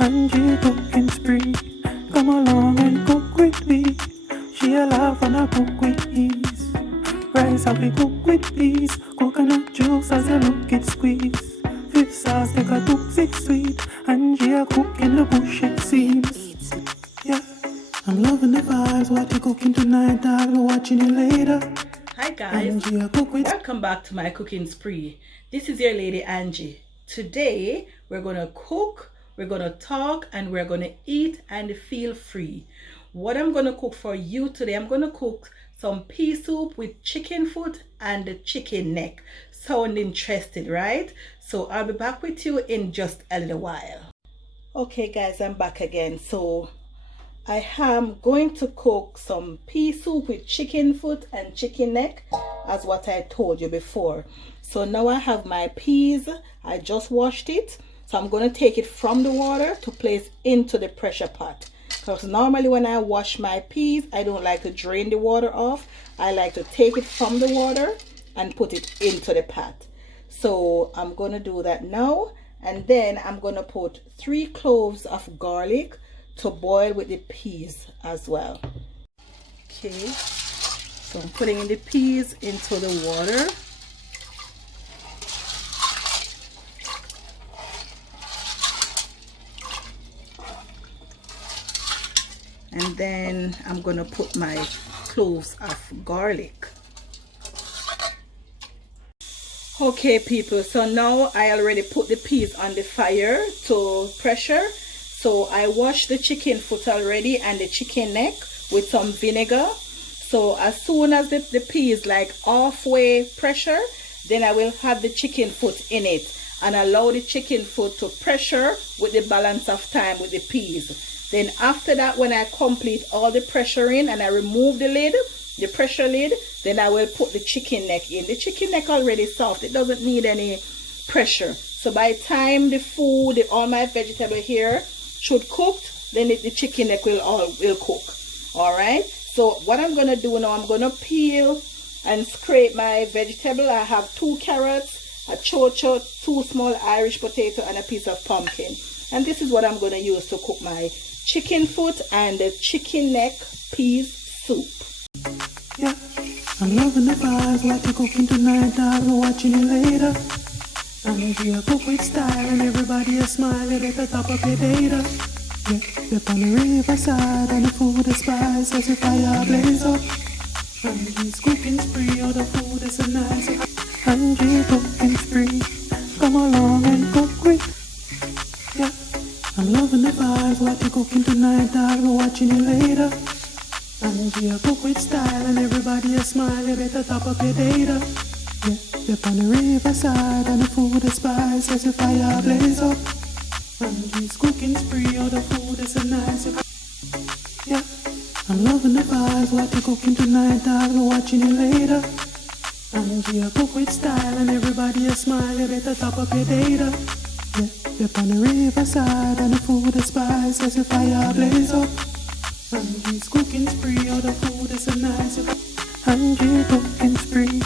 Angie cooking spree. Come along and cook with me. She a laugh and a cook with ease. Rice how we cook with peas. Coconut juice as you look it squeeze. Fifth sauce take a took 6 sweet. Angie a cook in the bush it seems. Yeah, I'm loving the vibes. What you cooking tonight? I'll be watching you later. Hi guys, welcome back to my cooking spree. This is your lady Angie. Today we're gonna cook, we're gonna talk, and we're gonna eat and feel free. What I'm gonna cook for you today, I'm gonna cook some pea soup with chicken foot and the chicken neck. Sound interested, right? So I'll be back with you in just a little while. Okay guys, I'm back again. So I am going to cook some pea soup with chicken foot and chicken neck, as what I told you before. So now I have my peas. I just washed it. So I'm going to take it from the water to place into the pressure pot. Because normally when I wash my peas, I don't like to drain the water off. I like to take it from the water and put it into the pot. So I'm going to do that now. And then I'm going to put 3 cloves of garlic to boil with the peas as well. Okay, so I'm putting in the peas into the water. And then I'm gonna put my cloves of garlic. Okay people, so now I already put the peas on the fire to pressure. So I washed the chicken foot already and the chicken neck with some vinegar. So as soon as the pea is like halfway pressure, then I will have the chicken foot in it and allow the chicken foot to pressure with the balance of time with the peas. Then after that, when I complete all the pressure in and I remove the lid, the pressure lid, then I will put the chicken neck in. The chicken neck already soft, it doesn't need any pressure. So by the time the food, all my vegetable here should cooked, then the chicken neck will cook. All right, so what I'm gonna do now, I'm gonna peel and scrape my vegetable. I have 2 carrots, a chocho, 2 small Irish potato, and a piece of pumpkin. And this is what I'm gonna use to cook my chicken foot and the chicken neck peas soup. Yeah, I'm loving the vibes. What you cooking tonight? I'll be watching you later. Angie a cook with style and everybody a smile at the top of your data. Yeah, you're on the riverside and the food is spice as your fire blaze up. Angie's cooking spree, all the food is so nice. Angie cooking spree, come along and cook with. Yeah, I'm loving the vibes. What you cooking tonight? I'll be watching you later. Angie a cook with style and everybody a smile at the top of your data. Yeah, you're on the riverside and the food is spice as your fire blaze up. Angie's cooking spree, all the food is so nice. Yeah, I'm loving the vibes. What you cooking tonight? I'll be watching you later. Angie a cook with style and everybody a smile at the top of your data. Yeah, you're on the riverside and the food is spice as your fire blaze up. Angie's cooking spree, all the food is so nice. Angie cooking spree.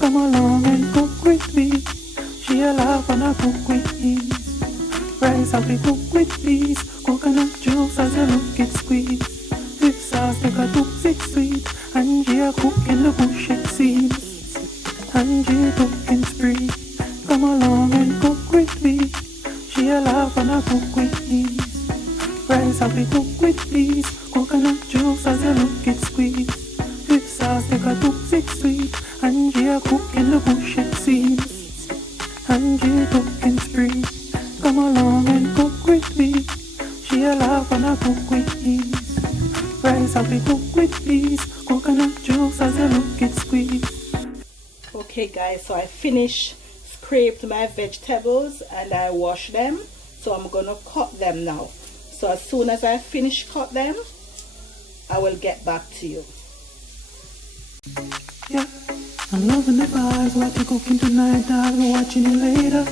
Come along and cook with me. She a laugh and a cook with ease. Rice how we cook with peas. Coconut juice as you look it squeeze. Fifth sauce take a took 6 sweet. Angie a cook in the bush it seems. Angie cooking spree. Come along and cook with me. She a laugh and a cook with ease. Rice how we cook with peas. Coconut juice as you look it squeeze. Fifth sauce take a took 6 sweet. Angie a cook in the bush it seems. Angie cooking spree. Come along and cook with me. She a laugh and a cook with ease. Rice how we cook with peas. Coconut juice as you look it squeeze. Okay guys, so I finished scraped my vegetables and I washed them. So I'm gonna cut them now. So as soon as I finish cut them, I will get back to you. Yeah, I'm loving the vibes. What you cooking tonight? I'll be watching you later.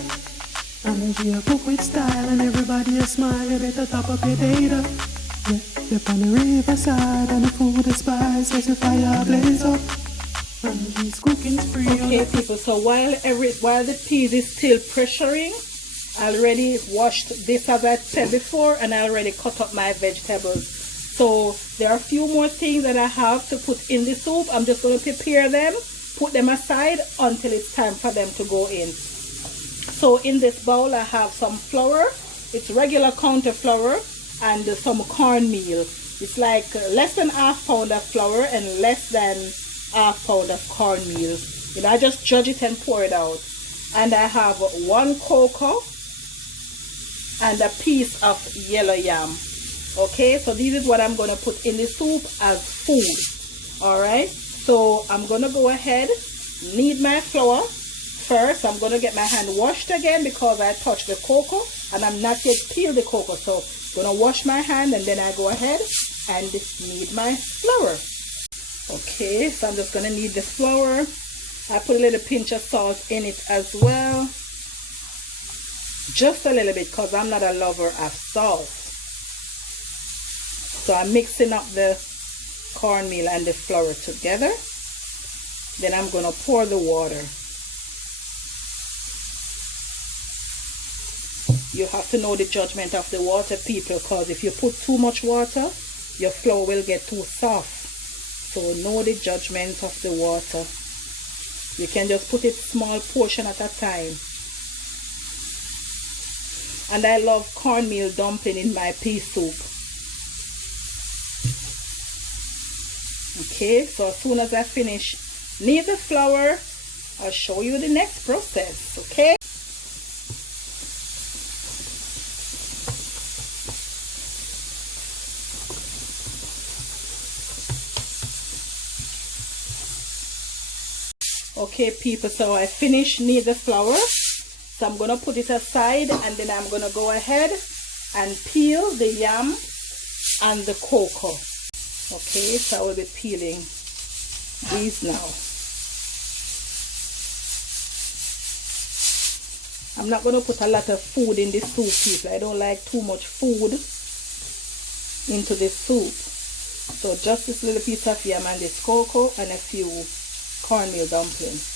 Angie a cook with style and everybody a smile at the top of your data. Yeah, you're on the riverside and the food is spice as your fire blaze up. Angie's cooking spree. Okay people, so while the peas is still pressuring, I already washed this as I said before, and I already cut up my vegetables. So there are a few more things that I have to put in the soup. I'm just going to prepare them, put them aside until it's time for them to go in. So in this bowl I have some flour. It's regular counter flour and some cornmeal. It's like less than ½ pound of flour and less than ½ pound of cornmeal. You know, I just judge it and pour it out. And I have 1 cocoa and a piece of yellow yam. Okay, so this is what I'm going to put in the soup as food. Alright, so I'm going to go ahead, knead my flour. First, I'm going to get my hand washed again because I touched the cocoa and I'm not yet peeled the cocoa. So I'm going to wash my hand and then I go ahead and knead my flour. Okay, so I'm just going to knead the flour. I put a little pinch of salt in it as well. Just a little bit because I'm not a lover of salt. So I'm mixing up the cornmeal and the flour together. Then I'm going to pour the water. You have to know the judgment of the water, people, because if you put too much water, your flour will get too soft. So know the judgment of the water. You can just put it small portion at a time. And I love cornmeal dumpling in my pea soup. Okay, so as soon as I finish knead the flour, I'll show you the next process. Okay. Okay people, so I finished knead the flour, so I'm going to put it aside and then I'm going to go ahead and peel the yam and the cocoa. Okay, so I will be peeling these now. I'm not going to put a lot of food in this soup, people. I don't like too much food into this soup. So just this little piece of yam and this cocoa and a few cornmeal dumplings.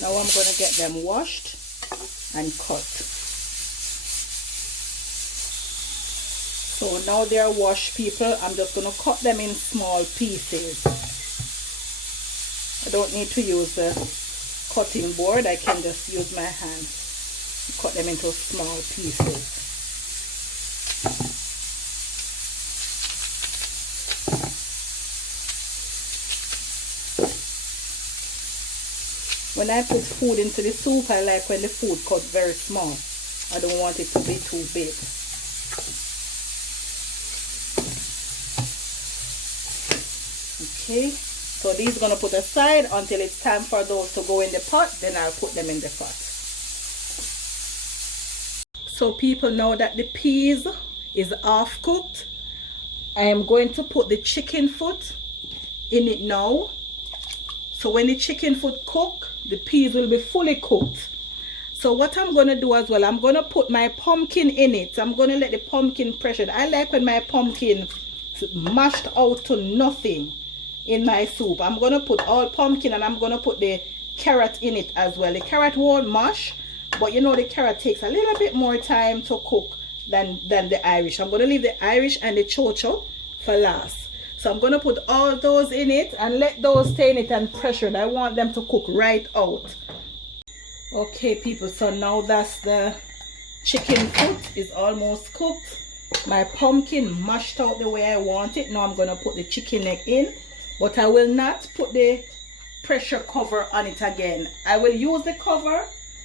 Now I'm going to get them washed and cut. So now they're washed, people. I'm just going to cut them in small pieces. I don't need to use the cutting board. I can just use my hand. Cut them into small pieces. When I put food into the soup, I like when the food cut very small. I don't want it to be too big. Okay, so these are going to put aside until it's time for those to go in the pot. Then I'll put them in the pot. So people, know that the peas is half cooked, I am going to put the chicken foot in it now. So when the chicken foot cook, the peas will be fully cooked. So what I'm going to do as well, I'm going to put my pumpkin in it. I'm going to let the pumpkin pressure. I like when my pumpkin is mashed out to nothing in my soup. I'm going to put all pumpkin and I'm going to put the carrot in it as well. The carrot won't mash, but you know the carrot takes a little bit more time to cook than the Irish. I'm going to leave the Irish and the chocho for last. So I'm going to put all those in it and let those stay in it and pressure it. I want them to cook right out. Okay people, so now that's the chicken foot is almost cooked. My pumpkin mashed out the way I want it. Now I'm going to put the chicken neck in. But I will not put the pressure cover on it again. I will use the cover,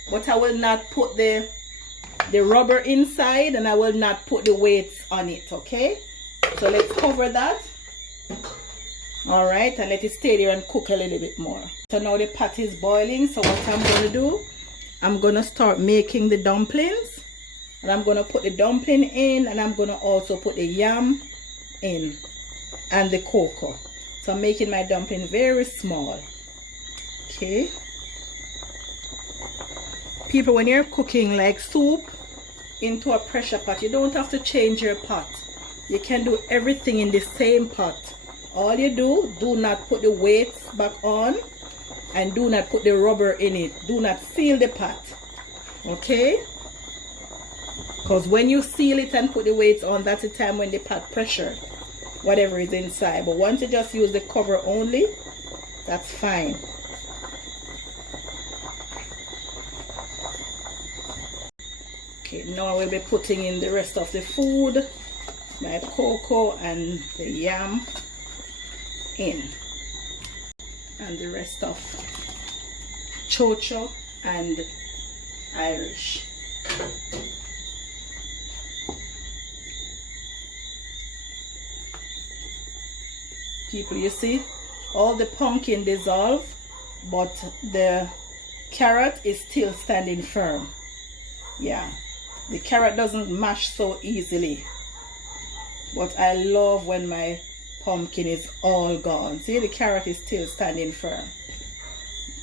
but I will not put the rubber inside, and I will not put the weights on it. Okay, so let's cover that. All right, and let it stay there and cook a little bit more. So now the pot is boiling, so what I'm going to do, I'm going to start making the dumplings, and I'm going to put the dumpling in, and I'm going to also put the yam in and the cocoa. So I'm making my dumpling very small. Okay, people, when you're cooking like soup into a pressure pot, you don't have to change your pot. You can do everything in the same pot. All you do not put the weights back on, and do not put the rubber in it. Do not seal the pot. Okay, because when you seal it and put the weights on, that's the time when the pot pressure whatever is inside. But once you just use the cover only, that's fine. Okay, now I will be putting in the rest of the food, my cocoa and the yam in, and the rest of chocho and Irish. People, you see, all the pumpkin dissolve, but the carrot is still standing firm. Yeah, the carrot doesn't mash so easily, but I love when my pumpkin is all gone. See, the carrot is still standing firm.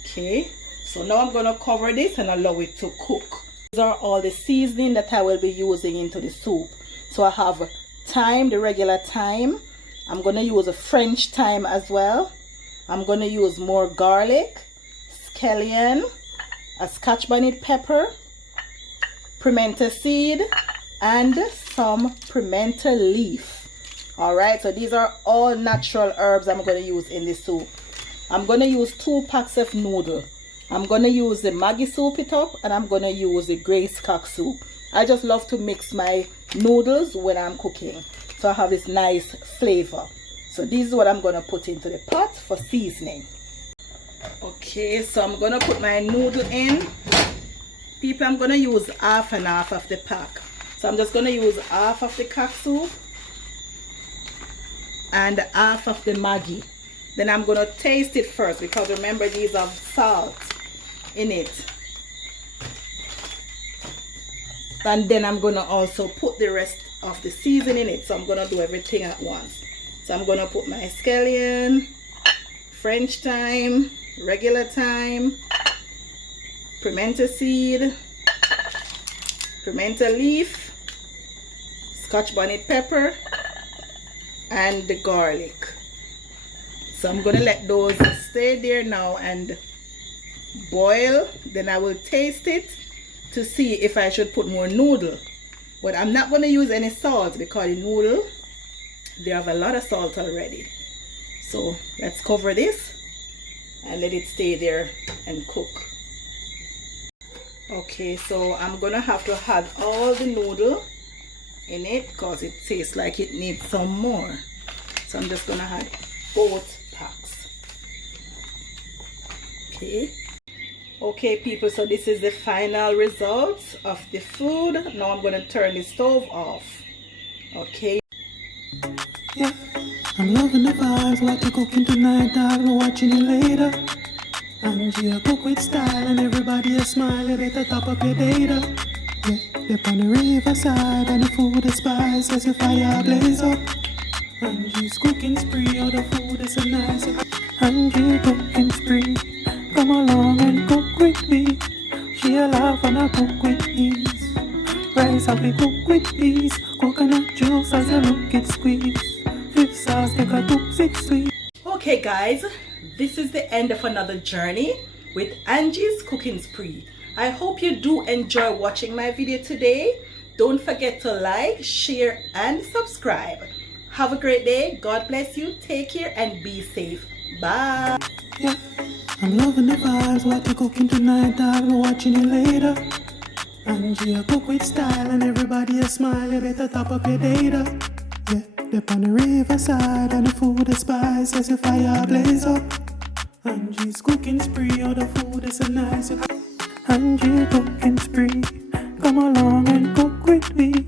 Okay, so now I'm going to cover this and allow it to cook. These are all the seasoning that I will be using into the soup. So I have thyme, the regular thyme. I'm going to use a French thyme as well. I'm going to use more garlic, scallion, a Scotch bonnet pepper, pimento seed, and some pimento leaf. Alright, so these are all natural herbs I'm going to use in the soup. I'm going to use 2 packs of noodle. I'm going to use the Maggi soup it up, and I'm going to use the Grace Cock soup. I just love to mix my noodles when I'm cooking, so I have this nice flavor. So this is what I'm going to put into the pot for seasoning. Okay, so I'm going to put my noodle in. People, I'm going to use half and half of the pack. So I'm just going to use half of the cock soup and half of the Maggi. Then I'm going to taste it first, because remember, these have salt in it. And then I'm going to also put the rest of the seasoning in it. So I'm going to do everything at once. So I'm going to put my scallion, French thyme, regular thyme, pimento seed, pimento leaf, Scotch bonnet pepper, and the garlic. So I'm going to let those stay there now and boil. Then I will taste it to see if I should put more noodle. But I'm not going to use any salt, because the noodle, they have a lot of salt already. So let's cover this and let it stay there and cook. Okay, so I'm going to have to add all the noodle in it, because it tastes like it needs some more. So I'm just going to add both packs. Okay people, so this is the final result of the food. Now I'm going to turn the stove off. Okay, Yeah, I'm loving the vibes. What you cooking tonight? I'll be watching you later. Angie, I cook with style, and everybody a smile. You better top up your data. Yeah, they're on the riverside, and the food is spice as the fire blaze up. Angie's cooking spree, oh the food is so nice. Angie cooking spree, come along and cook with me. She a laugh and I cook with ease. Rice I we cook with peas, coconut juice as you look it squeeze. Fifth sauce take a took 6 sweet. okay guys, this is the end of another journey with Angie's cooking spree. I hope you do enjoy watching my video today. Don't forget to like, share, and subscribe. Have a great day. God bless you. Take care and be safe. Bye. Yeah, I'm loving the vibes. What you cooking tonight? I'll be watching you later. Angie, I cook with style, and everybody a smile. You better top up your data. Yeah, they're on the riverside, and the food is spice as the fire blaze up. Angie's cooking spree, all the food is so nice. Angie cooking spree, come along and cook with me.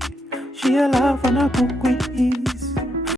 She a laugh and a cook with me.